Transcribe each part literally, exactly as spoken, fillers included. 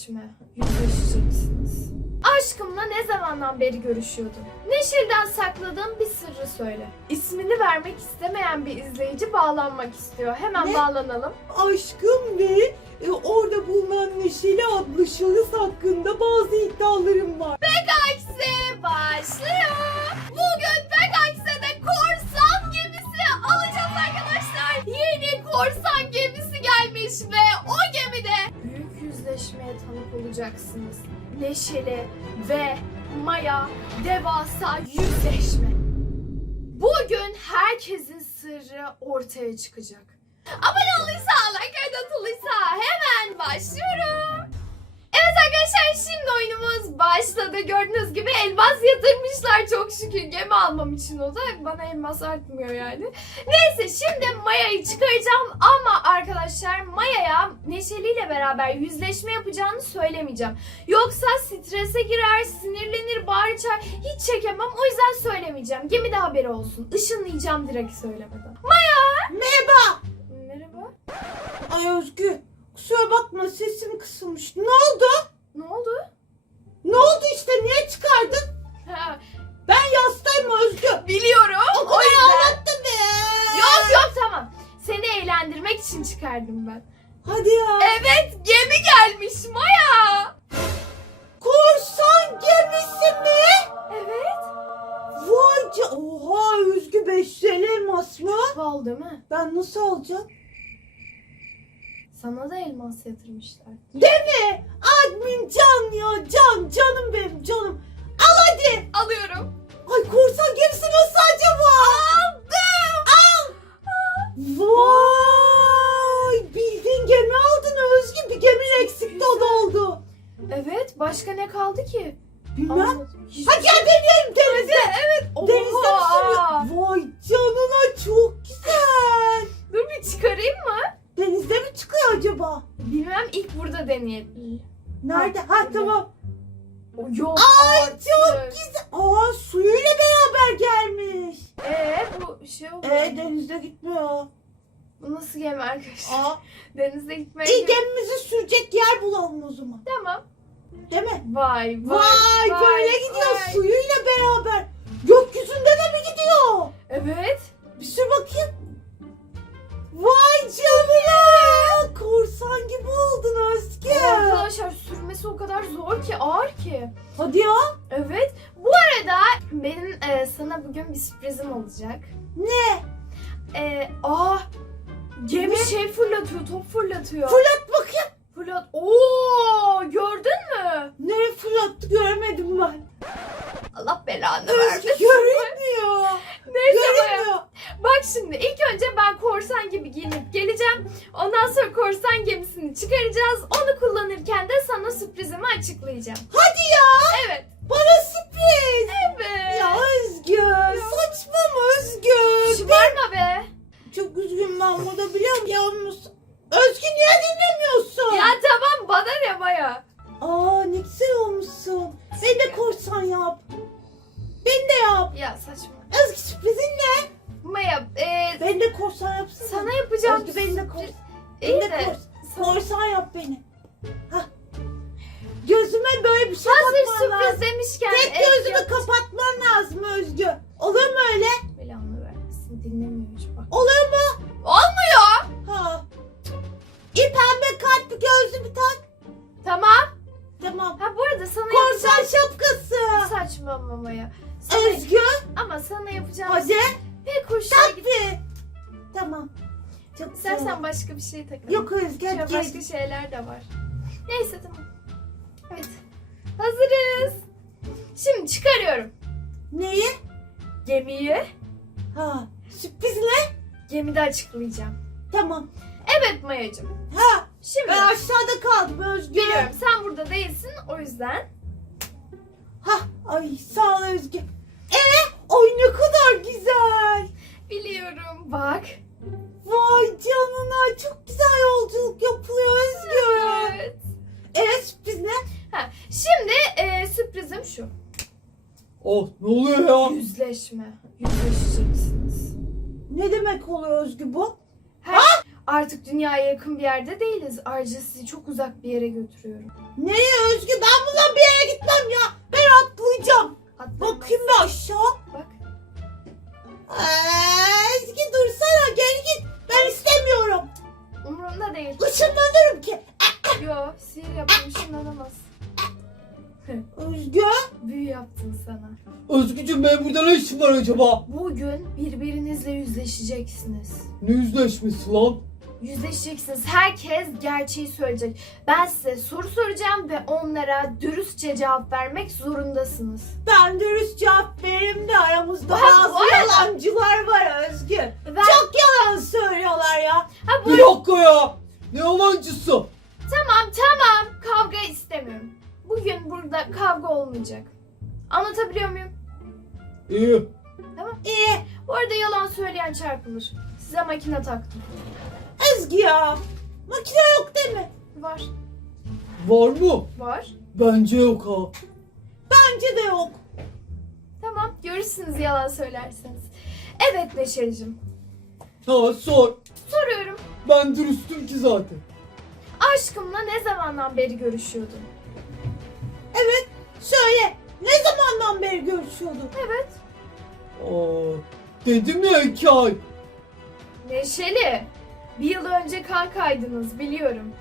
Yüzleşme. Yüzleşeceksiniz. Aşkımla ne zamandan beri görüşüyordun? Neşir'den sakladığın bir sırrı söyle. İsmini vermek istemeyen bir izleyici bağlanmak istiyor. Hemen Ne? bağlanalım. Aşkım ve e, orada bulunan Neşeli adlı şahıs hakkında bazı iddialarım var. Aksi başlıyor. Bugün Pekaksi'de korsan gemisi alacağız arkadaşlar. Yeni korsan gemisi gelmiş ve o gemide büyük yüzleşmeye tanık olacaksınız. Neşeli ve Maya devasa yüzleşme. Bugün herkesin sırrı ortaya çıkacak. Abone olduysa, like atılıysa hemen başlıyorum. Evet arkadaşlar, şimdi oyunumuz başladı. Gördüğünüz gibi elmas yatırmışlar çok şükür. Gemi almam için o da bana elmas artmıyor yani. Neyse, şimdi Maya'yı çıkaracağım ama arkadaşlar Maya'ya Neşeli ile beraber yüzleşme yapacağını söylemeyeceğim. Yoksa strese girer, sinirlenir, bağırır, hiç çekemem. O yüzden söylemeyeceğim. Gemide haberi olsun. Işınlayacağım direkt söylemeden. Maya! Merhaba. Merhaba. Ay Özgü, kusura bakma sesim kısılmış. Ne oldu? Ne oldu? Ne oldu işte, niye çıkardın? Ha, Ben yastayım Özgü. biliyorum. O O kadar yüzden... ağlattın be. Yok yok, tamam. Seni eğlendirmek için çıkardım ben. Hadi ya. Evet, gemi gelmiş Maya. Korsan gemisi mi? Evet. Vay ca- Oha Özgü, beş yüz elli elmas mı? Val değil mi? Ben nasıl alacağım? Sana da elmas yatırmışlar. Deme. Admin can ya, can canım benim canım. Al hadi. Alıyorum. Ay korsan gemisi nasıl acaba? Aldım. Al. Vay, bildiğin gemi aldın Özgü. Bir gemin eksikti, o da oldu. Evet, başka ne kaldı ki? Bilmem. Anladım. Hiçbir Hadi şey- gel deneyelim denizde. Evet. Denizde mi Oha. sürüyor? Vay canına, çok güzel. Dur bir çıkarayım mı? Denizde mi çıkıyor acaba? Bilmem, ilk burada deneyelim. Nerede? Ha, Ha, burada. tamam. O yok. Ay artık. çok güzel. Aa, suyuyla beraber gelmiş. Ee bu şey oldu. Ee denizde gitmiyor. Bu nasıl gemi arkadaşlar? Aa, Denizde gitmeye iyi, gemimizi sürecek yer bulalım o zaman. Tamam. Değil mi? Vay vay. Vay, böyle gidiyor vay. suyuyla beraber. Gökyüzünde de mi gidiyor? Evet. Bir sür bakayım. Vay canına. Korsan gibi oldun Özge. Arkadaşlar sürmesi o kadar zor ki, ağır ki. Hadi ya. Evet. Bu arada benim e, sana bugün bir sürprizim olacak. Ne? E, aa, gemi Ne? şey fırlatıyor, top fırlatıyor. Fırlat bakayım. Fırlat. Oo, gördün mü? Nereye fırlattı göremedim ben. Allah belanı Özge vermesin. görünmüyor. Neyse Maya. Görünmüyor. Bak şimdi ilk önce ben korsan gibi giyinip geleceğim. Ondan sonra korsan gemisini çıkaracağız. Onu kullanırken de sana sürprizimi açıklayacağım. Hadi ya. Evet. Bana sürpriz. Evet. Ya Özgü. Saçma mı Özgü? Şımarma be. Çok üzgünüm, ben burada biliyor musun? Yalnız. Özgü niye dinlemiyorsun? Ya tamam, bana ne Maya. Aa, ne güzel olmuşsun. Beni de korsan yap. Beni de yap. Ya saçma. Özgü sürprizin ne? Maya e, Beni de korsan yapsana. sana yapacağım. Özgü beni de korsan. İyi Beni de de. korsan. sana- Korsan yap beni. Hah. Gözüme böyle bir şey Hazır takman lazım. sürpriz demişken. Tek e, gözümü yap- kapatman lazım Özgü. Olur mu öyle? Belanı vermesin, dinlemiyor hiç bak. Olur mu? Olmuyor. Ha. İyi, pembe kalpli gözlü bir tak. Tamam. Tamam. Ha bu arada sana Korsan yapacağım. şapkası. Saçmalama Maya. Sana, Özgü. ama sana yapacağım. Hadi. Pek hoşuna gitti. Tabii. Tamam. Çok güzel. İstersen başka bir şey takalım. Yok Özgü, Şöyle hadi başka gel. şeyler de var. Neyse tamam. Evet. Hazırız. Şimdi çıkarıyorum. Neyi? Gemiyi Ha. Sürpriz ne? gemide açıklayacağım. Tamam. Evet Mayacığım. Ha. Şimdi Ben aşağıda kaldım Özgü. biliyorum sen burada değilsin, o yüzden. Ha. Ay sağ ol Özgü. Ee, oy ne kadar güzel. Biliyorum bak. Vay canına, çok güzel yolculuk yapılıyor Özgü. Evet. Evet, sürpriz ne? Ha, şimdi e, sürprizim şu. Oh, ne oluyor ya? Yüzleşme. Yüzleşeceksiniz. Ne demek oluyor Özgü bu? Her, Artık dünyaya yakın bir yerde değiliz. Ayrıca sizi çok uzak bir yere götürüyorum. Nereye Özgü? Ben bundan bir yere gitmem ya. Ben atlayacağım. Atlanmaz. Bakayım bir aşağı. Bak. Ee, Ezgi dursana, geri git. Ben istemiyorum. Umurumda değil. Işınlanırım ki. Yo, sihir yaptım, ışınlanamaz. Özgü. Büyü yaptım sana. Özgücüm benim burada ne işim var acaba? Bugün birbirinizle yüzleşeceksiniz. Ne yüzleşmesi lan? Yüzleşeceksiniz. Herkes gerçeği söyleyecek. Ben size soru soracağım ve onlara dürüstçe cevap vermek zorundasınız. Ben dürüst cevap veririm de aramızda Bak, bazı bu arada- yalancılar var Özgü. Ben... Çok yalan söylüyorlar ya. Ha, bu... Bir dakika ya. Ne yalancısı? Tamam tamam. Kavga istemiyorum. Bugün burada kavga olmayacak. Anlatabiliyor muyum? İyi. İyi. Bu arada yalan söyleyen çarpılır. Size makine taktım. Ezgi ya. Makine yok değil mi? Var. Var mı? Var. Bence yok ha. Bence de yok. Tamam. Görürsünüz yalan söylerseniz. Evet Neşeli'cim. Ha sor. Soruyorum. Ben dürüstüm ki zaten. Aşkımla ne zamandan beri görüşüyordun? Evet. Söyle. Ne zamandan beri görüşüyordun? Evet. Aa, dedim ya iki ay. Neşeli. Bir yıl önce kankaydınız biliyorum.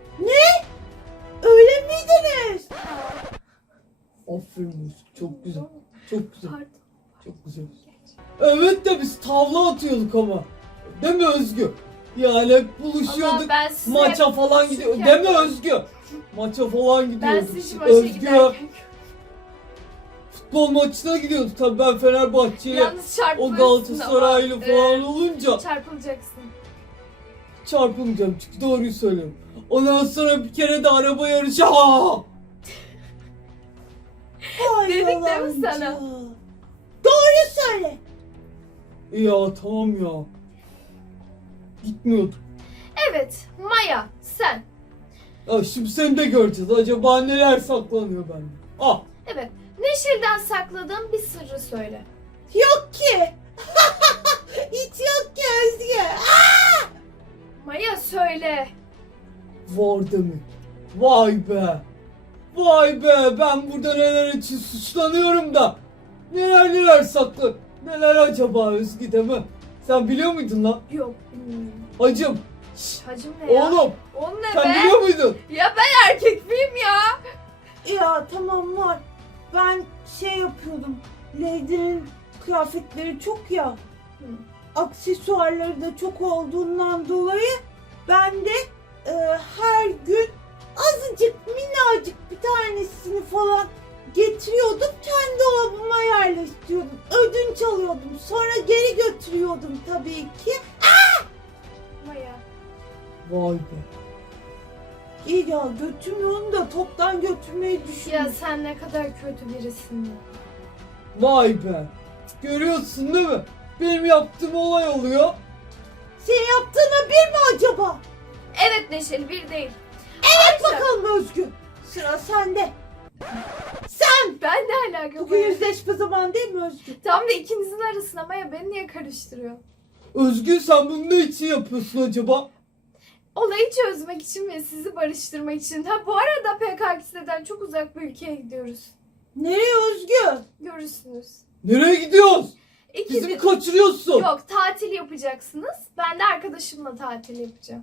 Öyle miydiniz? Aferin Özgü, çok güzel. Çok güzel. Pardon. Çok güzel. Evet de biz tavla atıyorduk ama. Değil mi Özgü? Yani hep Ama buluşuyorduk. ben size Maça falan gidiyor. küçükken- Değil mi Özgü? Maça falan Ben gidiyorduk. sizi maça Özgü giderken futbol maçına gidiyorduk. Tabii ben Fenerbahçe'yle yalnız o çarpılırsın Galatasaraylı ama, falan e, olunca çarpılacaksın. çarpılmayacağım çünkü doğruyu söylüyorum. Ondan sonra bir kere de araba yarışı. Aa! Ay Dedik değil mi yalancı. sana? Doğru söyle. Ya tamam ya. Gitmiyorduk. Evet Maya sen. Ya şimdi seni de göreceğiz. Acaba neler saklanıyor bende? Ah. Evet Neşeli'den sakladığın bir sırrı söyle. Yok ki. Hiç yok ki Özgü. Maya söyle. Var demek. Vay be. Vay be. Ben burada neler için suçlanıyorum da. Neler neler saklı. Neler acaba Özgü değil mi? Sen biliyor muydun lan? Yok bilmiyorum. Hacım. Şşş, Hacım ne ya? oğlum. Onun ne Sen be? biliyor muydun? Ya ben erkek miyim ya? Ya tamam var. Ben şey yapıyordum. Lady'nin kıyafetleri çok ya. Hı. Aksesuarları da çok olduğundan dolayı ben de e, her gün azıcık minnacık bir tanesini falan getiriyordum. Kendi dolabıma yerleştiriyordum. Ödünç alıyordum. Sonra geri götürüyordum tabii ki. Maya. Vay be. İyi ya götürmüyorum da toptan götürmeyi Ya düşünüyorum. sen ne kadar kötü birisin ya. Vay be. Görüyorsun değil mi? Benim yaptığım olay oluyor. Senin yaptığına bir mi acaba? Evet Neşeli bir değil. Evet bakalım Özgür. Sıra sende. Sen! Ben ne alaka Bugün Maya? yüzleşme zamanı değil mi Özgür? Tam da ikinizin arasında Maya beni niye karıştırıyor? Özgür sen bunu ne için yapıyorsun acaba? Olayı çözmek için ve sizi barıştırmak için. Ha bu arada P K K'den çok uzak bir ülkeye gidiyoruz. Nereye Özgür? Görürsünüz. Nereye gidiyoruz? Bizi mi İkiniz... kaçırıyorsun? Yok tatil yapacaksınız. Ben de arkadaşımla tatil yapacağım.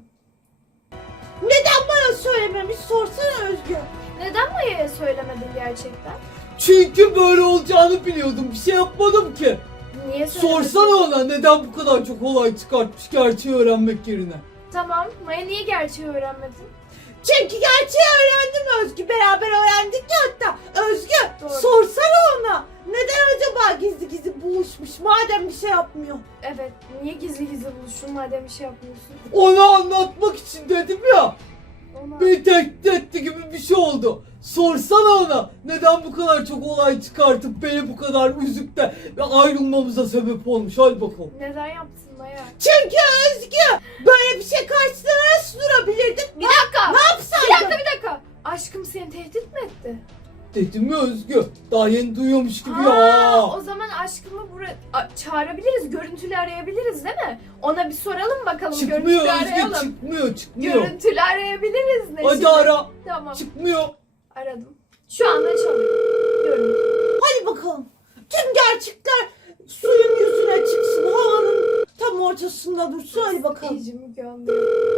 Neden bana söylememiş sorsana Özgür. Neden Maya'ya söylemedin gerçekten? Çünkü böyle olacağını biliyordum. Bir şey yapmadım ki. Niye söylemedin? Sorsana ona neden bu kadar çok olay çıkartmış gerçeği öğrenmek yerine. Tamam. Maya niye gerçeği öğrenmedin? Çünkü gerçeği öğrendim Özgür. Beraber öğrendik ya hatta. Özgür Doğru. sorsana ona. Neden acaba gizli gizli buluşmuş madem bir şey yapmıyor? Evet. Niye gizli gizli buluşun madem bir şey yapmıyorsun? Ona anlatmak için dedim ya. Ona... Beni tehdit etti gibi bir şey oldu. Sorsana ona neden bu kadar çok olay çıkartıp beni bu kadar üzüp de ve ayrılmamıza sebep olmuş. Hadi bakalım. Neden yaptın Maya? Çünkü Özgür böyle bir şey karşısına nasıl durabilirdim? Bir dakika. Ne yapsaydım? Bir dakika bir dakika. Aşkım seni tehdit mi etti? Dedim ya Özgü. Daha yeni duyuyormuş gibi Ha, ya. o zaman aşkımı buraya a- çağırabiliriz, görüntülü arayabiliriz değil mi? Ona bir soralım bakalım, Çıkmıyor görüntülü Özgü, arayalım. çıkmıyor, çıkmıyor. Görüntülü arayabiliriz Neşeli. Hadi ara. Tamam, Çıkmıyor. aradım. Şu anda çalıyor. Görüntü. Hadi bakalım. Tüm gerçekler suyun yüzüne çıksın. Havanın tam ortasında dursun. Hadi bakalım. İyice Müge Anlı.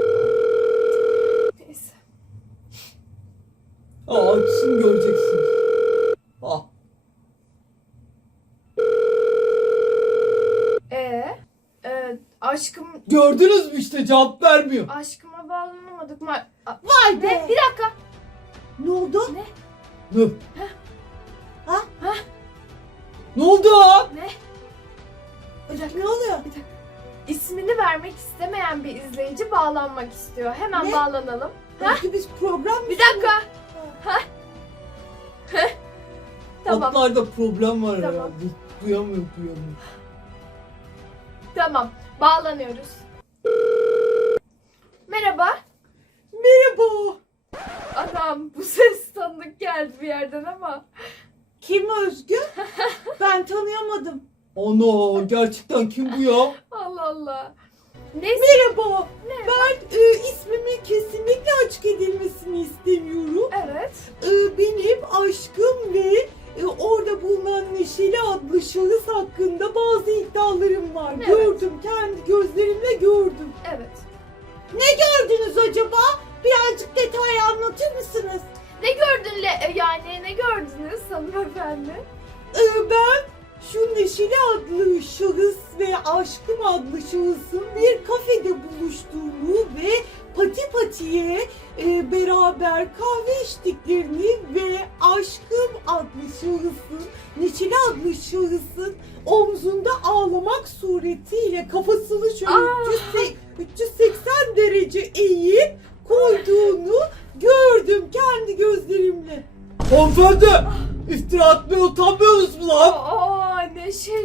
Neyse. Aa, açsın göreceksin. Ah. Ee, e, aşkım, Gördünüz mü işte cevap vermiyor. aşkıma bağlanamadık mı? A- Vay Ne? be. Bir dakika. Ne oldu? Ne? Ne? Ha? Ne oldu ha? Ne? Bir dakika. Ne oluyor? İsmini vermek istemeyen bir izleyici bağlanmak istiyor. Hemen Ne? bağlanalım. Belki biz program mı Bir dakika. Ha. Tamam. Hatlarda problem var Tamam. herhalde. Duyamıyor, duyamıyor. Tamam. Bağlanıyoruz. Merhaba. Merhaba. Anam, bu ses tanıdık geldi bir yerden ama. Kim Özgü? Ben tanıyamadım. Ana, gerçekten kim bu ya? Allah Allah. Neyse. Merhaba. Ben e, ismimin kesinlikle açık edilmesini istemiyorum. Evet. E, benim aşkım ve e, orada bulunan Neşeli adlı şahıs hakkında bazı iddialarım var. Evet. Gördüm, kendi gözlerimle gördüm. Evet. Gördünüz acaba? Birazcık detay anlatır mısınız? Ne gördün le yani ne gördünüz hanımefendi? Ee, ben şu Neşeli adlı şahıs ve Aşkım adlı şahısın bir kafede buluştuğunu ve pati patiye e, beraber kahve içtiklerini ve Aşkım adlı şahısın, Neşeli adlı şahısın omzunda ağlamak suretiyle kafasını şöyle Aa! üç yüz se- üç yüz seksen derece eğip koyduğunu gördüm kendi gözlerimle. Hanımefendi! İftira atmaya utanmıyorsunuz mu lan? Aa, Neşeli.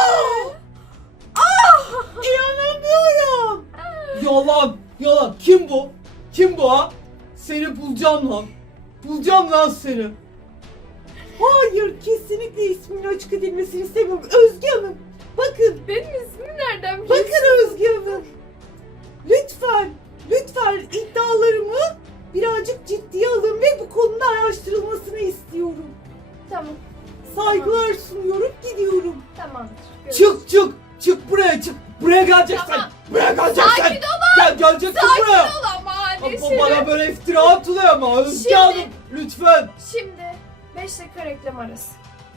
İnanamıyorum. Yalan, yalan. Kim bu? Kim bu ha? Seni bulacağım lan. Bulacağım lan seni. Hayır, kesinlikle isminin açık edilmesini istemiyorum. Özge Hanım, bakın, Benim ismimi nereden biliyorsun? bakın Özge Hanım. Lütfen, lütfen iddialarımı birazcık ciddiye alın ve bu konuda araştırılmasını istiyorum. Tamam. Saygılar sunuyorum, gidiyorum. Tamamdır. Görüşürüz. Çık çık. Çık buraya çık. Buraya geleceksin. Tamam. Buraya geleceksin. Sakin Gel geleceksin buraya. ol ama Ama Neşeli. bana böyle iftira atılıyor ama Özge Şimdi- Hanım lütfen. Şimdi beş dakika reklam arası.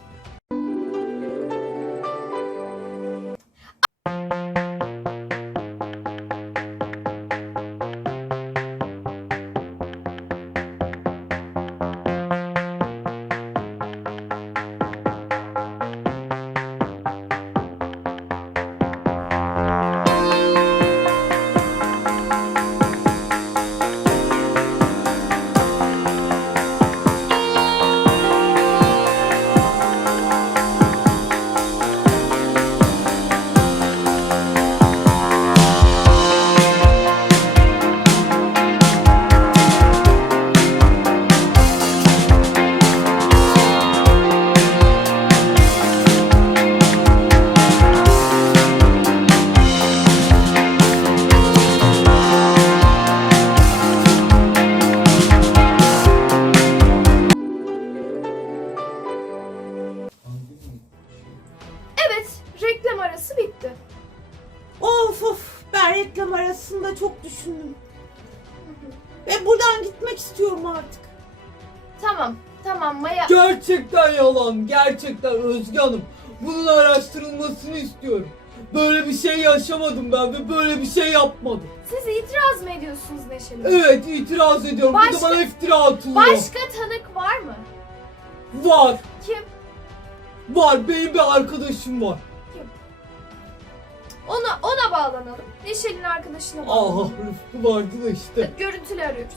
Evet, reklam arası bitti. Of of, ben reklam arasında çok düşündüm. Ve buradan gitmek istiyorum artık. Tamam, tamam Maya. Gerçekten yalan. Gerçekten Özge Hanım. Bunun araştırılmasını istiyorum. Böyle bir şey yaşamadım ben ve böyle bir şey yapmadım. Siz itiraz mı ediyorsunuz Neşeli? Evet, itiraz ediyorum. Başka- Burada bana iftira atılıyor. Başka tanık var mı? Var. Kim? Var. Benim bir arkadaşım var. Ona ona bağlanalım. Neşeli'nin arkadaşına Ah, bağlanalım. Rıfkı vardı da işte. Görüntülü arıyoruz.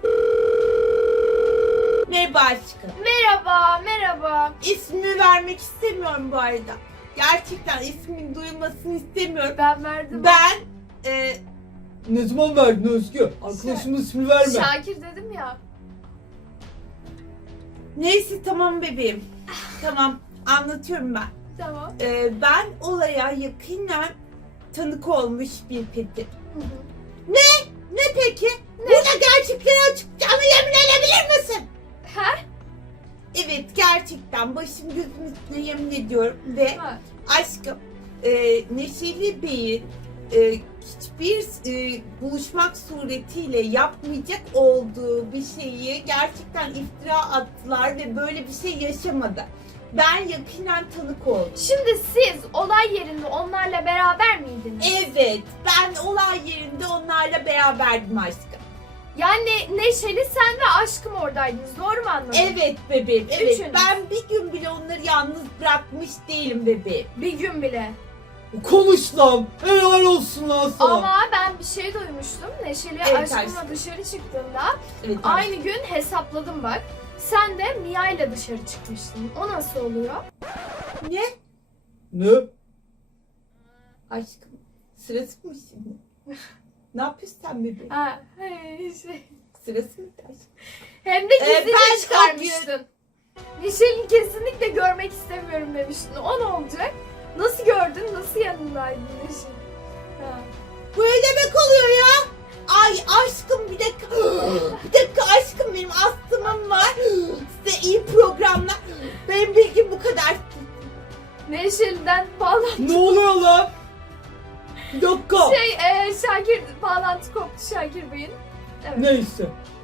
Merhaba aşkım. Merhaba, merhaba. İsmini vermek istemiyorum bu arada. Gerçekten ismin duyulmasını istemiyorum. Ben verdim. Ben e, Ne zaman verdin Özgü? Arkadaşımın ismini verme. Şakir dedim ya. Neyse tamam bebeğim. Tamam anlatıyorum ben. Tamam. Ee, ben olaya yakinen tanık olmuş bir peti. Hı hı. Ne peki? Burada gerçekleri açıklayacağına yemin edebilir misin? Ha? Evet gerçekten başım gözüm üstüne yemin ediyorum ve Ha. aşkım e, Neşeli Bey'in e, hiçbir e, buluşmak suretiyle yapmayacak olduğu bir şeyi gerçekten iftira attılar ve böyle bir şey yaşamadı. Ben yakinen tanık oldum. Şimdi siz olay yerinde onlarla beraber miydiniz? Evet, ben olay yerinde onlarla beraberdim aşkım. Yani Neşeli, sen ve aşkım oradaydınız. Doğru mu anladım? Evet bebeğim, evet. Üçünüz. Ben bir gün bile onları yalnız bırakmış değilim bebeğim. Bir gün bile. Konuş lan. Helal olsun lan sana. Ama ben bir şey duymuştum. Neşeli Evet, aşkımla aşkım. dışarı çıktığında Evet, aynı gün hesapladım bak. Sen de Mia ile dışarı çıkmıştın. O nasıl oluyor? Ne? Ne? Aşkım, sırası mı şimdi? Ne yapıyorsun sen bebeğim? Ha, hey, şey. Sırası mı aşkım? Hem de Ee, gizlice ben çıkarmıştın. Neşeli'yi kesinlikle görmek istemiyorum demiştin. O ne olacak? Nasıl gördün? Nasıl yanındaydın Neşeli? Ha. Bu ne demek oluyor ya? Ay aşkım bir dakika. Bir dakika aşkım benim astımım var. Size iyi programlar. Benim bilgim bu kadar. Neşeli'den bağlantı. Ne oluyor lan? Bir dakika. Şey, e, Şakir bağlantı koptu Şakir Bey'in. Evet. Neyse.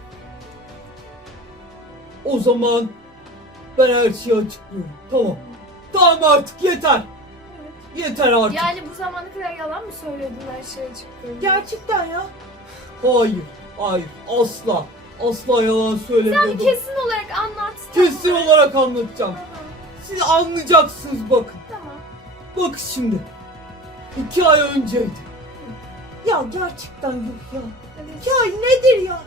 O zaman ben her şeyi açıklıyorum. Tamam. Tamam artık yeter. Evet. Yeter artık. Yani bu zamana kadar yalan mı söyledin her şeye çıktığında? Gerçekten ya. Hayır. Hayır. Asla. Asla yalan söylemiyordum. Kesin olarak anlat. Kesin tamam. olarak anlatacağım. Tamam. Siz anlayacaksınız bakın. Tamam. Bakın şimdi. İki ay önceydi. Ya gerçekten yok ya. Evet. Ya nedir ya?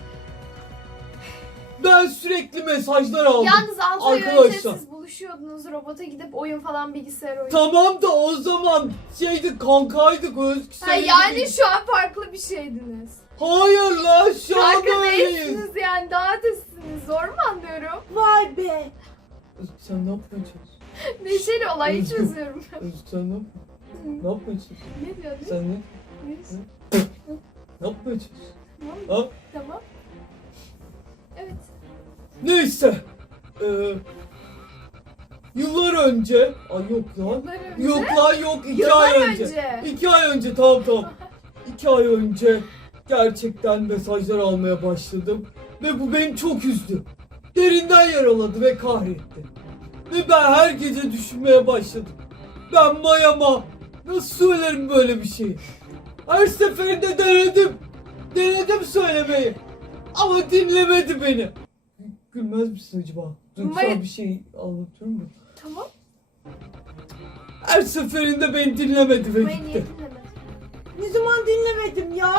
Ben sürekli mesajlar aldım. Yalnız altı ay önce Arkadaşlar. siz buluşuyordunuz, robota gidip oyun falan, bilgisayar oyunu. Tamam da o zaman şeydi kankaydık Özgü Ha, sevgili. yani şu an farklı bir şeydiniz. Hayır lan şu an Farklı böyleyiz. değilsiniz yani, daha desiniz. Zor mu anlıyorum? Vay be. Özgü sen ne yapmaya çalışıyorsun? Neşeli olayı Özgür. çözüyorum. Özgü sen ne yapıyorsun? Ne yapmaya çalışıyorsun? Ne diyordun? Sen ne? Ne? Ne yapmaya çalışıyorsun? Tamam. Ha? Tamam. Evet. Neyse. Ee, yıllar önce. Ay yok lan. Yıllar önce. Yok lan yok. iki Yıllar ay önce. önce. İki ay önce tamam tamam. İki ay önce gerçekten mesajlar almaya başladım. Ve bu beni çok üzdü. Derinden yaraladı ve kahretti. Ve ben her gece düşünmeye başladım. Ben Maya'ma nasıl söylerim böyle bir şeyi? Her seferinde denedim. Denedim söylemeyi. Ama dinlemedi beni. Gülmez misin acaba? Duygusal Maya- bir şey anlatıyorum mu? Tamam. Her seferinde beni dinlemedi ve Maya niye gitti. dinlemedin? Ne zaman dinlemedim ya?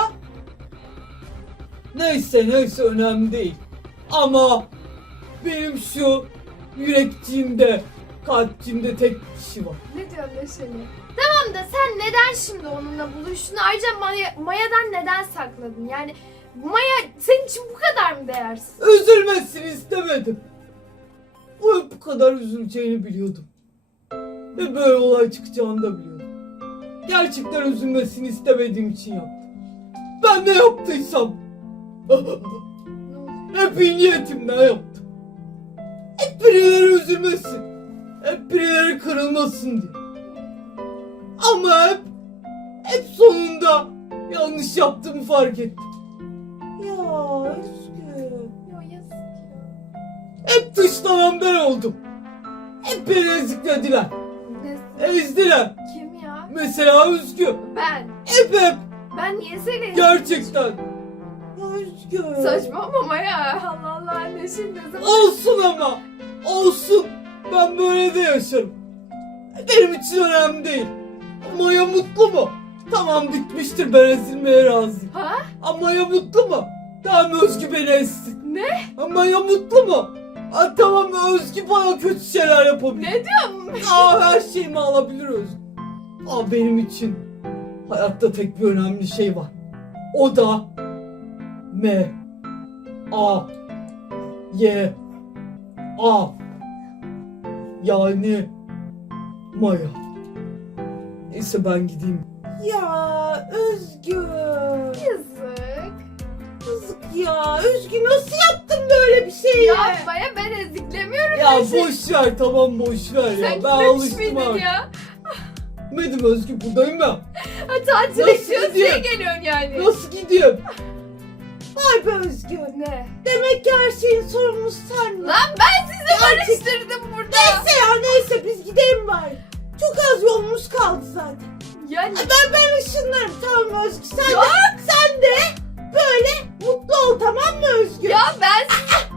Neyse neyse önemli değil. Ama benim şu yürekciğimde, kalpciğimde tek bir kişi var. Ne diyorsun Neşeli? Tamam da sen neden şimdi onunla buluştun? Ayrıca Maya, Maya'dan neden sakladın? Yani Maya senin için bu kadar mı değersiz? Üzülmesini istemedim. Bu bu kadar üzüleceğini biliyordum. Ve böyle olay çıkacağını da biliyordum. Gerçekten üzülmesini istemediğim için yaptım. Ben ne yaptıysam Ne oldu? hep iyi niyetimden yaptım. Hep birileri üzülmesin. Hep birileri kırılmasın diye. Ama hep, hep sonunda yanlış yaptığımı fark ettim. Ya Özgür. Ya yazık ya. Hep dışlanan ben oldum. Hep beni eziklediler. Ne- Ezdiler. Kim ya? Mesela Özgü. Ben. Hep hep. Ben niye seni... Gerçekten. Ya Özgür. Saçmalama ya. Allah Allah, Neşeli ne zaman... Olsun ama. Olsun. Ben böyle de yaşarım. Benim için önemli değil. Maya mutlu mu? Tamam bitmiştir, ben ezilmeye razıyım. Ha? Ama Maya mutlu mu? Tamam Özgü beni ezsin. Ne? Ama Maya mutlu mu? Ha, tamam Özgü bana kötü şeyler yapabilir. Ne diyorsun? Aa, her şeyimi alabilir Özgü. Ama benim için hayatta tek bir önemli şey var. O da M A Y A. Yani Maya. Neyse ben gideyim. Ya Özgü. Yazık. Yazık ya. Özgü nasıl yaptın böyle bir şey ya? Yapmaya ben eziklemiyorum. Ya her şeyi. boş ver, tamam boş ver ya. Sen Ben gitmemiş alıştım miydin artık. ya? Gitmedim Özgü, buradayım ya. Ha, tatile Nasıl gidiyorsun gidiyor? diye geliyorsun yani. Nasıl gideyim? Vay be Özgü. Ne? Demek ki her şeyin sorumlusu sen. Lan ben sizi Gerçek- barıştırdım burada. Neyse ya neyse biz gidelim bari. Çok az yolumuz kaldı zaten. Yani Ben ben ışınlarım tamam Özgü. Sen Yok. de, sen de böyle mutlu ol tamam mı Özgü? ya ben...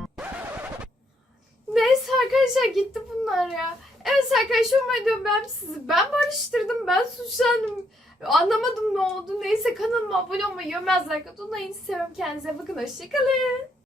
Neyse arkadaşlar gitti bunlar ya. Evet arkadaşlar umarım ben sizi ben barıştırdım. Ben suçlandım. Anlamadım ne oldu. Neyse kanalıma abone olmayı, yorum yazmayı unutmayın. Seviyorum, kendinize bakın. Hoşçakalın.